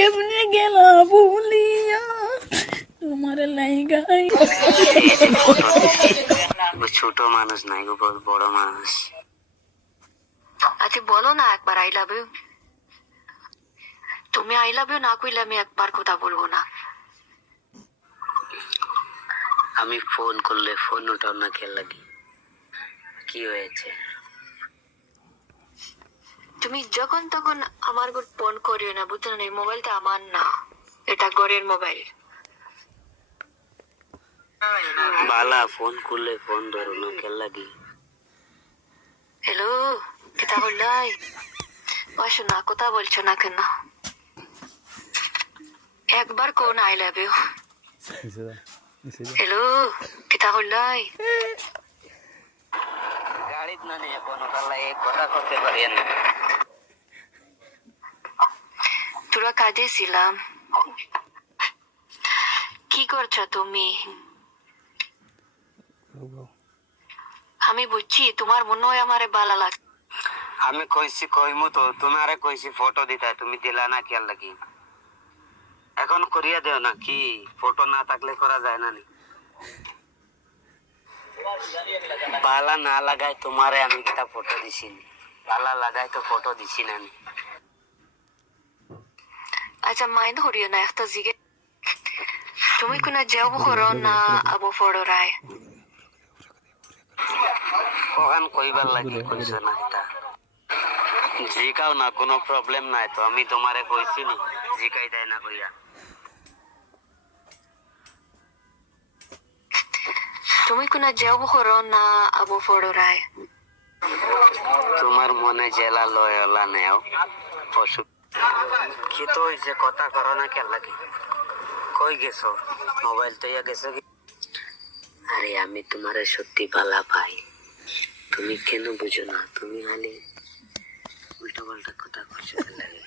কেমনে গেলা বলিয়া তোমার লাইগাই। ছোট মানুষ নাই গো, বহুত বড় মানুষ। আচ্ছা বলো না একবার আই লাভ ইউ। তুমি আই লাভ ইউ না কইলে আমি একবার কথা বলবো না। আমি ফোন করলে ফোন উঠাও না, কে লাগি? কি হয়েছে? তুমি যখন তখন আমার ঘর ফোন করিও না, বুঝছো না? এই মোবাইলটা আমার না, এটা ঘরের মোবাইল। বালা ফোন করলে ফোন ধরো না, কে লাগি? হ্যালো, কেটা বললাই? বসো না, কথা বলছো না কেন? একবার কোন আই লাভ ইউ। হ্যালো, কেটা বললাই? গাড়িত না নিয়ে ফোন উঠালে কথা করতে পারি না। তোরা কাজে ছিলাম। কি করছো তুমি? আমি বুঝছি তোমার মনে হয় আমারে ভালো লাগছে। আমি কইছি কইমু তো, তোমারে কইছি ফটো দিতে, তুমি দিলা না, কে লাগি? এখন করিয়া দেও না, কি ফটো না থাকলে করা যায় না নি? বালা না লাগাই তোমারে আমি কিটা ফটো দিছি নি? বালা লাগাই তো ফটো দিছি না নি? আচ্ছা মাইন্ড করিও না, একটা জিগে তুমি কোনা যাও করো না আবু ফড়রায়। কখন কইবার লাগি কইছো না এটা? জিকাও না, কোনো প্রবলেম নাই তো, আমি তোমারে কইছি নি জিকাই দেয় না কইয়া? তুমি কোনা যাও করো না আবু ফড়রায়। তোমার মনে জেলা লয়লা নেও পশু। কি তো হইছে, কথা করো না, কে লাগি? কই গেছো? মোবাইল তো ইয়া গেছো কি? আরে আমি তোমারে সত্যি ভালা পাই, তুমি কেন বুঝো না? তুমি খালি উল্টা পাল্টা কথা করছো, কে লাগে?